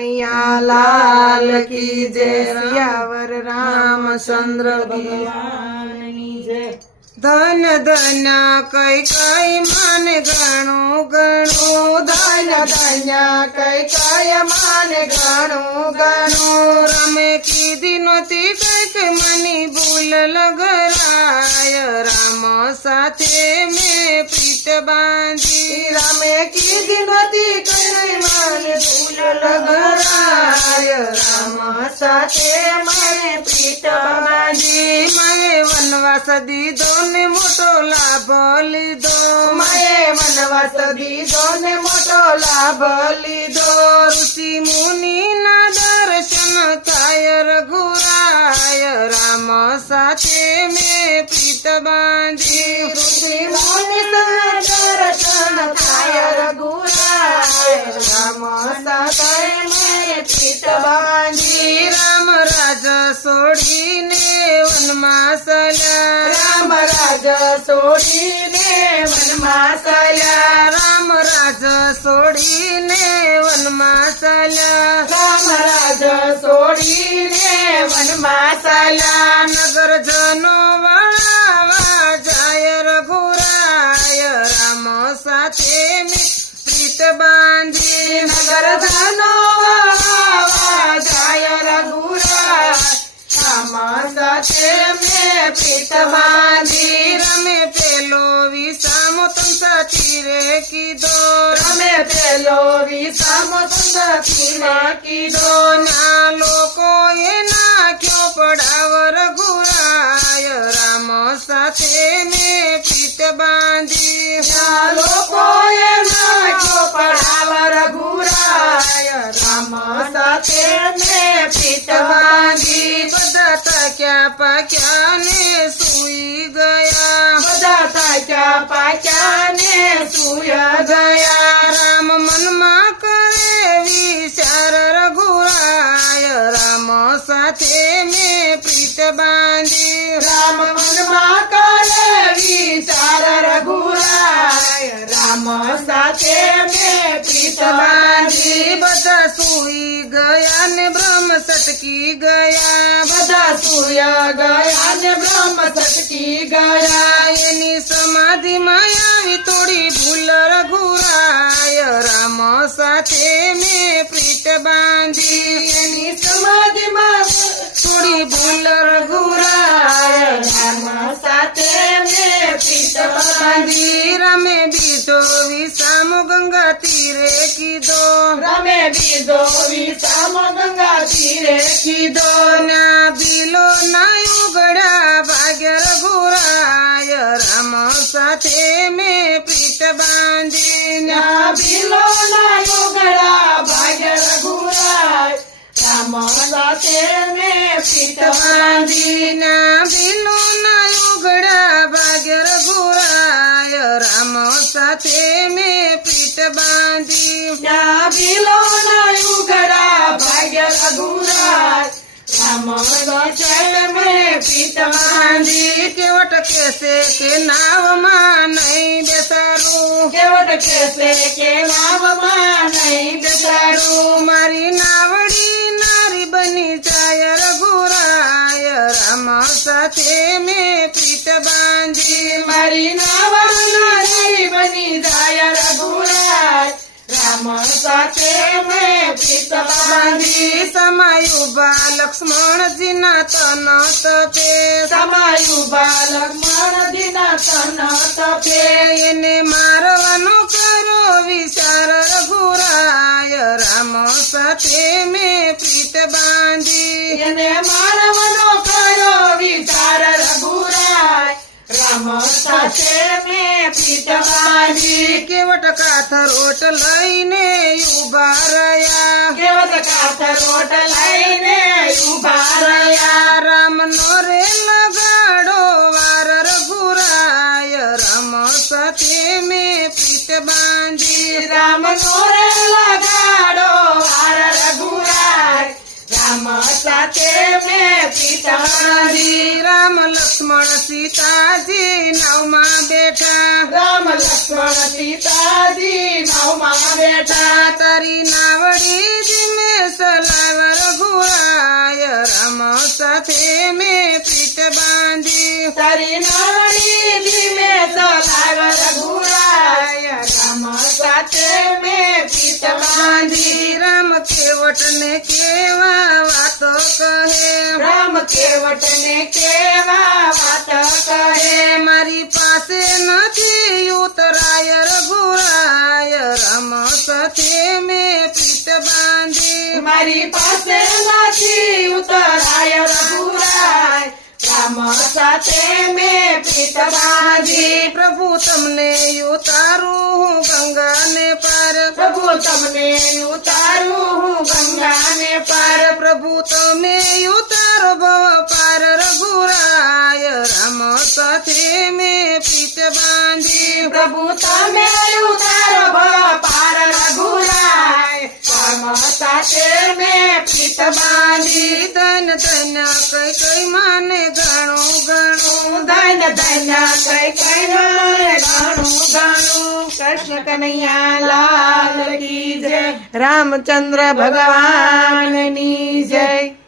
कन्हैया लाल की जय, सियावर रामचंद्र भगवान की जय। धन धन कई कई मान गणो गणो, धन धन कई कई मान गणो गणो। रमे की दिनोती कई कई मनी भूल लगराय, राम साथे में प्रीत बांधी। रमे की दिनोती कई कई मान भूल लगराय, राम साथे में प्रीत बांधी। मैं वनवास दीदो ने मोटो लाभ लीधो, मैं वनवास दीदो ने मोटो लाभ लीधो। ऋषि मुनि ना दर्शन थाय रघुराय, राम साथे में प्रीत बांधी। ऋषि मुनि ना दर्शन थाय रघुराय, राम साथे में प्रीत बांधी। राम राज सोड़ी ने वनमासल्या, राम राज सोड़ीने वनमासल्या, राम राज सोड़ीने वनमासल्या, राम राज सोड़ीने वनमासल्या। नगर जनो वळावा जाय रघुराय, राम साथे में प्रीत बांधी। नगर जनो वळावा जाय रघुराय, राम साथे में प्रीत बांधी। रमे पेलो विषामो तुम तीरे की दो, रमे पेलो विषामो तुम तीरे की दो। ना लोको ये ना क्यों पढ़ाव रघुराय, राम साथे में प्रीत बांधी। ना लोको ये ना क्यों पढ़ाव रघुराय, राम साथे में प्रीत बांधी। बदाता क्या पाक्या ने सुई गया, बदाता क्या पाक्या ने सुई गया। राम मन मा करे विचार रघुराय, राम साथे में प्रीत बांधी। राम मन मा करे विचार रघुराय, राम साथे में प्रीत बांधी। बदा सुई गया ने ब्रह्म सटकी गया, बदा सुया गया ने ब्रह्म सटकी गया। एनी समाधि मायावी थोड़ी भूल रघुराय, राम साथे में प्रीत बांधी। एनी समाधि मा थोड़ी भूल रघुराय, राम साथे में प्रीत बांधी। रमे बीजो विषाम गंगा तीरे की दो, रमे बीजो विषाम गंगा तीरे की दो। ना बिलो ना उगड़ा भाग्य रघुराय, राम साथे में प्रीत बांधी। ना बिलो ना उगड़ा भाग्य रघुराय, राम साथे में प्रीत बांधी। ना बिलो ना उगड़ा भाग्य रघुराय, राम साथे में प्रीत बांधी। ना बिलो ना उगड़ा भाग्य रघुराय, राम साथे में प्रीत बांधी। केवट कैसे के नाव मा नहीं बेसारू, केवट कैसे के नाव मा नहीं बेसारू। मारी नावड़ी नारी बनी जाय रघुराय, राम साथे में प्रीत बांधी। मारी नावड़ी नारी बनी जाय रघुराय, राम साथे में प्रीत बांधी। समायुबा लक्ष्मण जी ना तन तपे, समायुबा लक्ष्मण जी ना तन तपे। एने मारवानो करो विचार रघुराय, राम साथे में प्रीत बांधी। एने मारवानो करो विचार रघुराय, राम साथे में प्रीत बांधी। केवट काथ रोट लईने उभा रया, केवट काथ रोट लईने उभा रया। राम नोरे लगाड़ो वार रघुराय, राम साथे में प्रीत बांधी। राम नोरे लगाड़ो वार रघुराय, राम साथे में प्रीत बांधी। राम लक्ष्मण सीता जी नाव में बैठा, राम लक्ष्मण લક્ષ્મણ સીતાજી નાવમાં બેઠા તારી નાવડી જીમે સલાવ રઘુરાય રામ સાથે મેં પીઠ બાંધી તારી નાવડી જીમે સલાવ રઘુરાય રામ સાથે મેં પીઠ બાંધી રામ કેવટ ને કેવા વાતો કહે રામ કેવટ ને કેવા વાતો કહે મારી પાસે નથી ઉતરાય રઘુરાય રામ સાથે મેં પીઠ બાંધી મારી પાસે નથી ઉતરાય રઘુરાય રામ સાથે મેં પીઠ બાંધી પ્રભુ તમને ઉતારું હું ગંગાને પાર પ્રભુ તમને ઉતારું હું ગંગાને પાર પ્રભુ તમે ઉતારો ભવ પાર રઘુરાય રામ સાથે મેં પીઠ બાંધી પ્રભુ તમે ઉતારો ભવ પાર રઘુરાય રામ સાથે મેં પીઠ બાંધી ધન ધન કઈ કઈ માને ઘણું ઘણું ધન ધન કઈ કઈ માને ઘણું ઘણું કૃષ્ણ કનૈયા લાલ કી જય રામચંદ્ર ભગવાનની જય